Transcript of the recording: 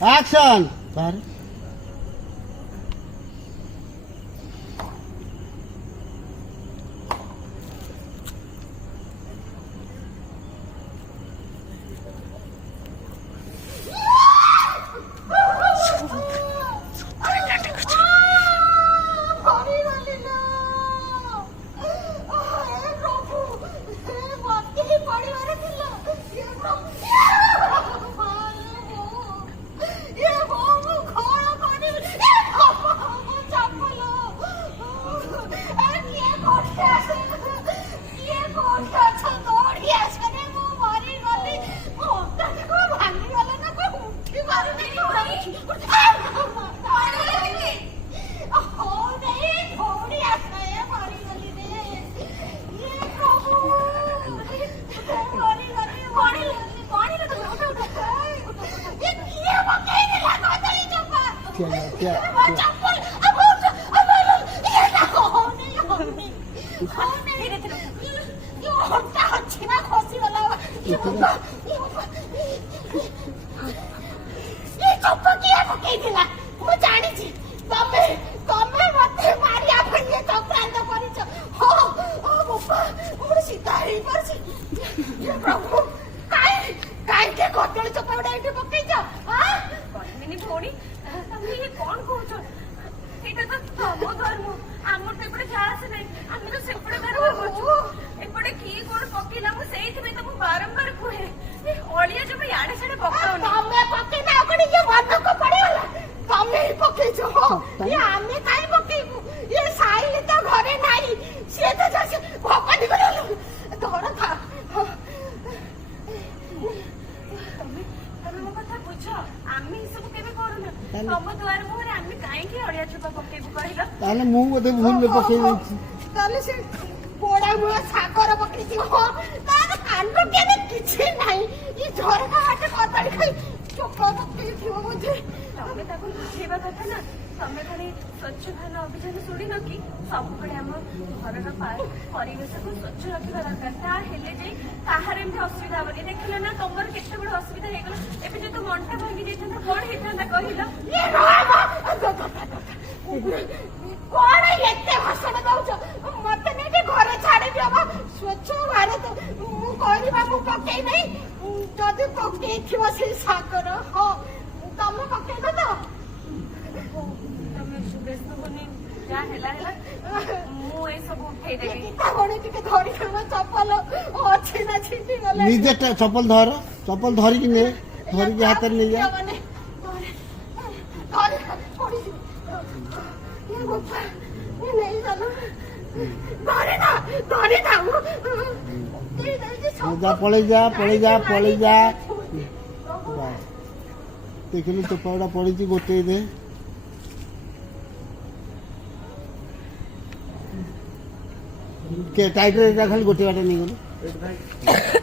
Action! Baru. ताले मु बोधे भूल में पके देछि ताले से पोड़ा मुआ सागर पके छी हो तार कांड के ने किछि नाही ई झरका हाटे कतड़ी खाई चोपा पके थियो मुझे तमे ताको बुझेबा कथा ना तमे खाली स्वच्छ भारत अभियान सुनी न कि सब बडे हम घरर परिवेश को स्वच्छ रखिबा दरकार ता हेले जे काहार एमते असुविधा बनी देखिले ना तमर केते बड असुविधा हे गेल एबे जे तो मनटा भांगी जेतन कोन हेतन कहिलो ये कौन एते भाषण दउछ मते ने के घरे छाडी दिबा स्वच्छ भारत मु कहरिबा मु पके नै जदी पके थिबो से सागर हो तम पके न तो तमे सुदेश बनी जा हेला हेला मु ए सब उठै देबी ता कोन टिके धरि खमा चप्पल अछि ना छिटी गले निजे चप्पल धरि कि ने धरि के हाथ ले जा पड़े जा देखिलु तो पौड़ा पड़ी गोटे दे के टाइट खाली गोटे बाटे नहीं गलु